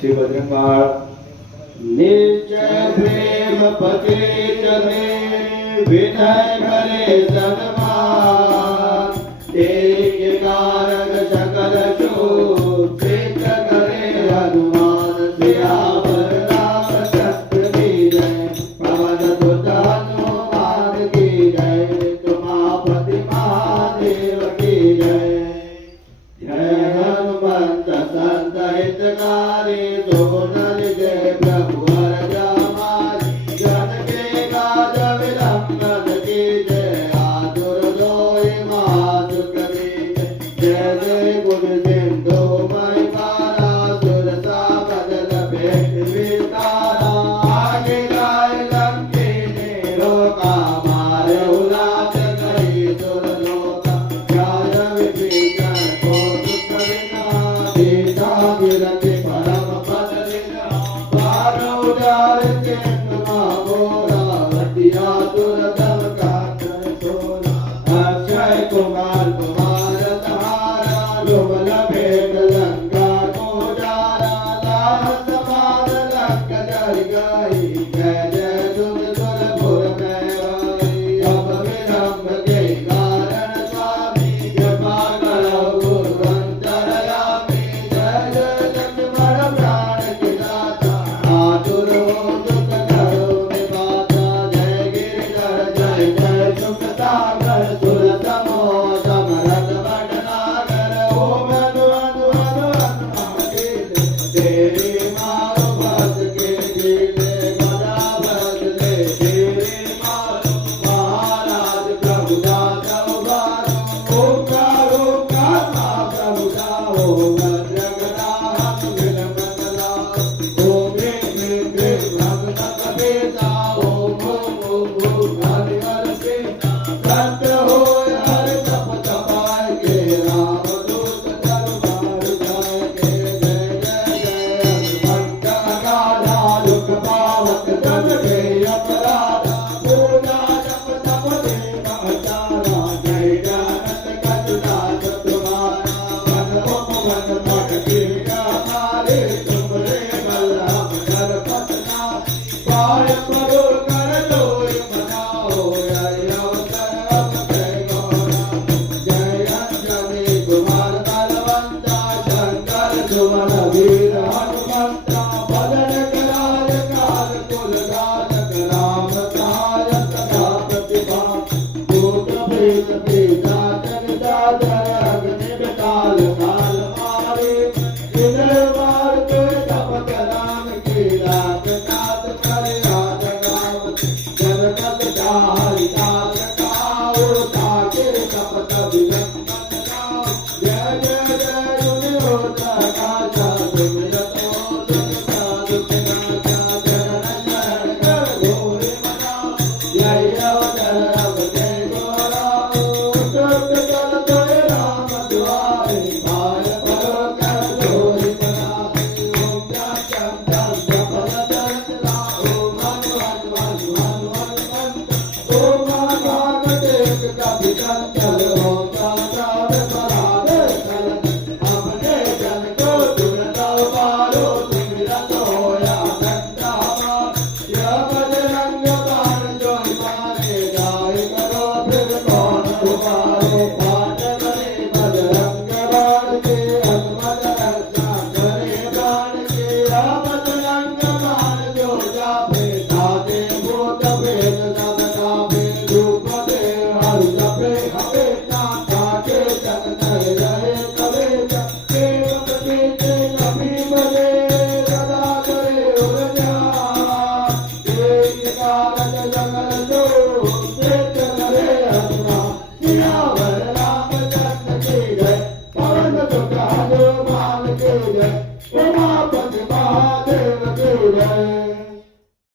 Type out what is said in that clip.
श्री भद्रकाल निश्चय प्रेम पति चले विनय करे सन्मान एक कारक सकल शोभ सिद्ध करे हनुमान सियावर रामचंद्र की जय पवन सुत हनुमान की जय उमापति महादेव की जय जय हनुमंत संत हितकारी सोनल जय प्रभु हर जामारी जन के काज विलंबन की जय आतुर लोय महासुख की जय जय गुरु सिंधु मय पारा सुर सागर लपेट विस्तारा आगे गाय लंके रोका मारे उलाट करी सुर लोका जय विभीषण को दुख विना सीता गिरते परम पद लिना बारो उजार चेत महागोरा वटिया दुर्गम कातर सोना अक्षय कुमार कुमार सहारा जुगल भेद लंका को जारा दास समान लंक जल गई जय जय जुग सुरपुर में आई अब विलंब के कारण स्वामी कृपा करो गुरु अंतरयामी जय जय लक्ष्मण प्राण की दाता आतुर हो दुख करो निवाता जय गिरिधर जय जय सुख सागर सुर समो समरथ भटनागर ओम अनु अनु अनु अनु तेरी